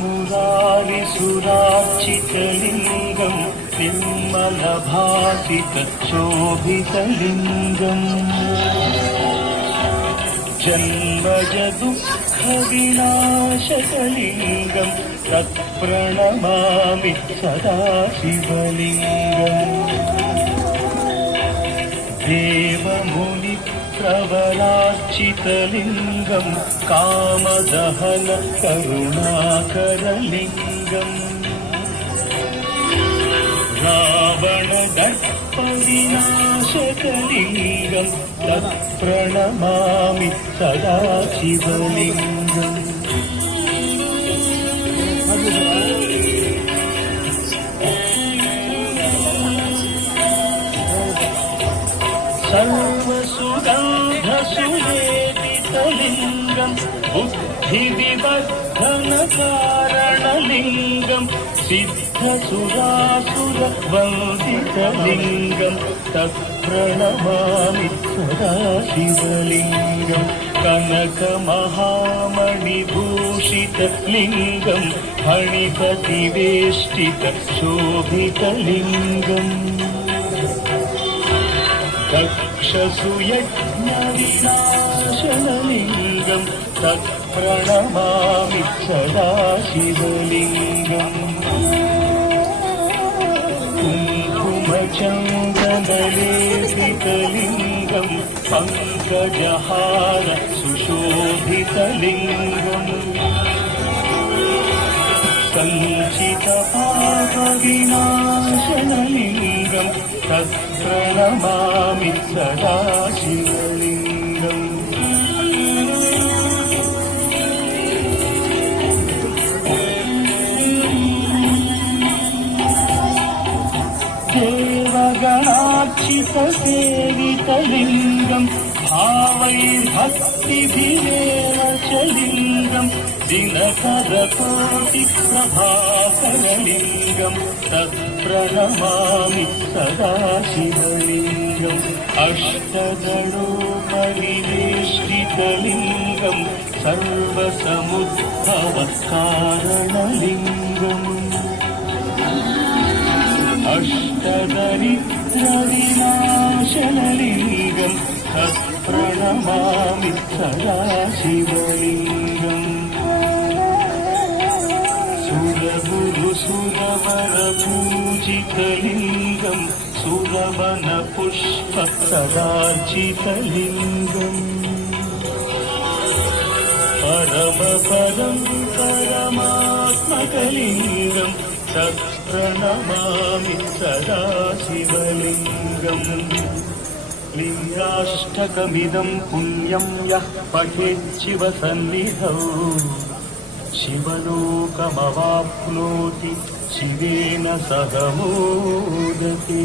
मुरारिसुरार्चितलिङ्गम् निर्मलभासितशोभितलिङ्गम् जन्मजदुःखविनाशकलिङ्गम् तत्प्रणमामि सदा शिवलिङ्गम् देवमुनिप्रवरार्चितलिङ्गम् कामदहन करुणाकरलिङ्गम् रावणदर्पविनाशकलिङ्गम् तत्प्रणमामि सदा शिवलिङ्गम् सर्वसुगन्धसुलेपितलिङ्गम् बुद्धिविवर्धनकारणलिङ्गम् सिद्धसुरासुरवन्दितलिङ्गम् तत्प्रणमामि सदा शिवलिङ्गम् कनकमहामणिभूषितलिङ्गम् फणिपतिवेष्टितशोभितलिङ्गम् दक्षसुयज्ञविनाशनलिङ्गम् तत्प्रणमामि सदा शिवलिङ्गम् कुङ्कुमचन्दनलेपितलिङ्गम् पङ्कजहार सुशोभितलिङ्गम् सञ्चितपापविनाशनलिङ्गम् तत्प्रणमामि सदा शिवलिङ्गम् देवगणार्चितसेवितलिङ्गम् भावैर्भक्तिभिरेव च लिङ्गम् दिनकरकोटिप्रभाकरलिङ्गम् तत्प्रणमामि सदा शिवलिङ्गम् अष्टगणोपरिवेष्टितलिङ्गम् सर्वसमुद्भवकारणलिङ्गम् अष्टदरिद्रविनाशनलिङ्गम् तत्प्रणमामि सदा शिवलिङ्गम् सुरगुरुसुरवरपूजितलिङ्गम् सुरवनपुष्प सदार्चितलिङ्गम् परमपदम् परमात्मकलिङ्गम् तत्प्रणमामि सदा शिवलिङ्गम् लिङ्गाष्टकमिदम् पुण्यम् यः पठेच्छिवसन्निधौ शिवलोकमवाप्नोति शिवेन सह मोदते।